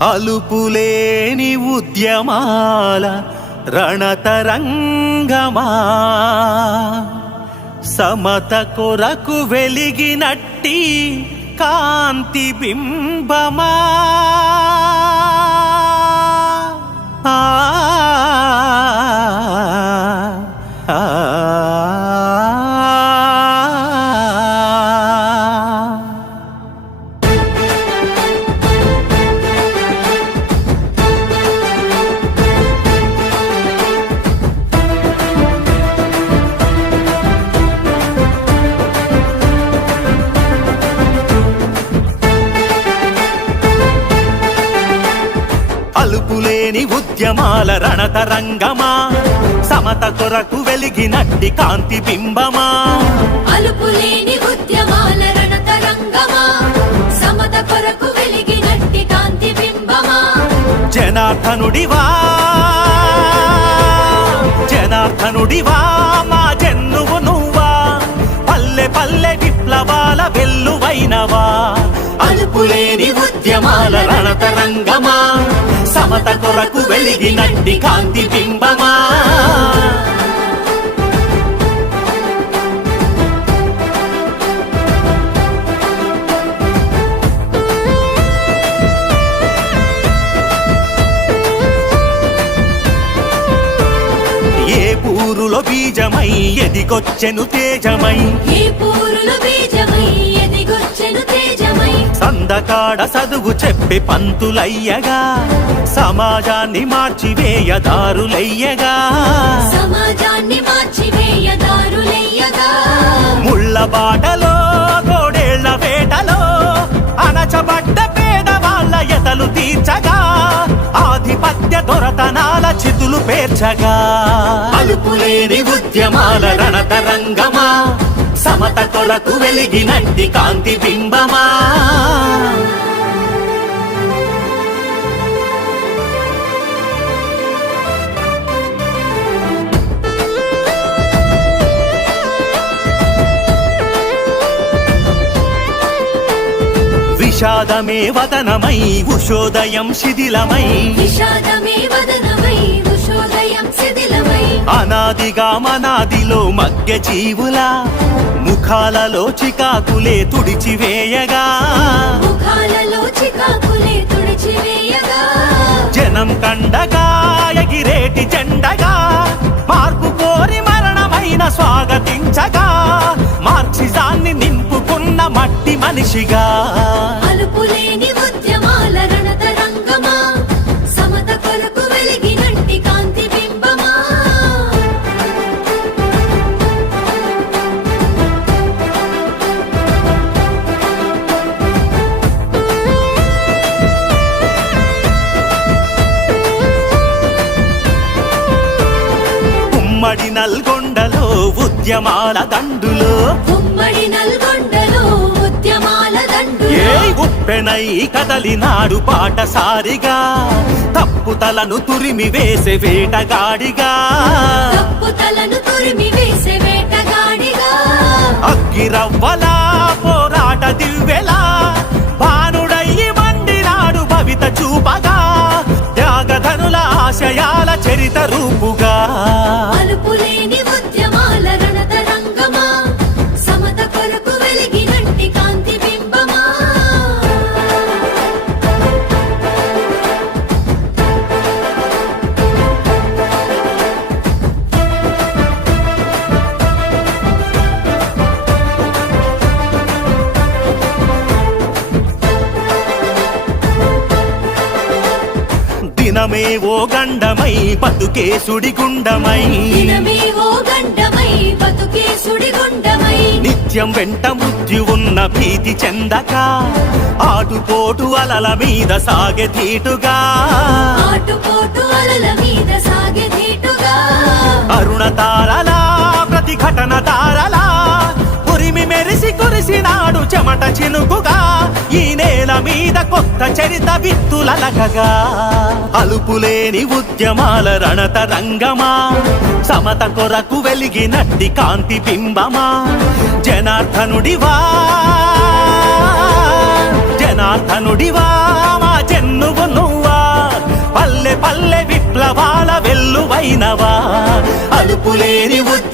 అలుపులేని ఉద్యమాల రణతరంగమా సమత కొరకు వెలిగినట్టి కాంతి బింబమా అలుపులేని ఉద్యమాల రణతరంగమా సమత కొరకు వెలిగినట్టి కాంతి బింబమా అలుపులేని ఉద్యమాల రణతరంగమా సమత కొరకు వెలిగినట్టి కాంతి బింబమా జనార్దనుడివా జనార్దనుడివా మా జన్నువు నువ్వా పల్లె పల్లె విప్లవాల వెల్లువైనవా అలుపులేని ఉద్యమాల రణతరంగమా సమత కొరకు వెలిగినట్టి కాంతి బింబమా ఏ పూరులో బీజమై ఎదిగొచ్చెను తేజమై ఏ పూరులో బీజమై ఎదిగొచ్చెను తేజమై సందకాడ చదువు చెప్పి పంతులయ్యగా సమాజాన్ని మార్చివేయదారులయ్యగా సమాజాన్ని మార్చివేయదారులయ్యగా ముళ్ళ బాటలో గోడేళ్ల వేటలో అణచబడ్డ పేదవాళ్ళ ఎతలు తీర్చగా ఆధిపత్య దొరతనాల చితులు పేర్చగా అలుపులేని ఉద్యమాల రణతరంగమా సమత కొరకు వెలిగినట్టి కాంతి బింబమా విషాదమే వదనమై ఉషోదయం శిథిలమై విషాదమే వదనమై ఉషోదయం శిథిలమై అనాదిగా మనాదిలో మగ్గె జీవులా ముఖాలలో చికాకులే తుడిచివేయగా ముఖాలలో చికాకులే తుడిచివేయగా జనం కండగా ఎగిరేటి జెండగా మార్పు కోరి మరణమైన స్వాగతించగా మార్క్సిజాన్ని నింపుకున్న మట్టి మనిషిగా అలుపులేని ఉద్యమాల రణతరంగమా సమత కొరకు వెలిగినట్టి కాంతి బింబమా ఉమ్మడి నల్గొండలో ఉద్యమాల దండులో ఉమ్మడి నల్గొండలో ఉద్యమాల దండులో ఏ ఉప్పెనై కదలినాడు పాటసారిగా తప్పుతలను తురిమి వేసే వేటగాడిగా తప్పుతలను తురిమి వేసే వేటగాడిగా అగ్గిరవ్వలా పోరాట దివ్వెలా భానుడయ్యి మండినాడు భవిత చూపగా త్యాగధనుల ఆశయాల చరిత రూపుగా అలుపులేని ఉద్యమాల రణతరంగమా సమత కొరకు వెలిగినట్టి కాంతి బింబమా దినమే ఓ గండమై బతుకే సుడిగుండమై దినమే ఓ గండమై బతుకే సుడిగుండమై నిత్యం వెంట మృత్యు ఉన్న భీతి చెందక ఆటుపోటు అలల మీద సాగే ధీటుగా ఆటుపోటు అలల మీద సాగే ధీటుగా అరుణ తారలా ప్రతిఘటన తారలా ఉరిమి మెరిసి కురిసినాడు చెమట చినుకుగా ఈ నేల మీద కొత్త చరిత విత్తులలకగా అలుపులేని ఉద్యమాల రణతరంగమా సమత కొరకు వెలిగినట్టి కాంతి బింబమా జనార్దనుడివా జనార్దనుడివా మా జన్నువు నువ్వు పల్లె విప్లవాల వెల్లువైనవా అలుపులేని ఉద్యమ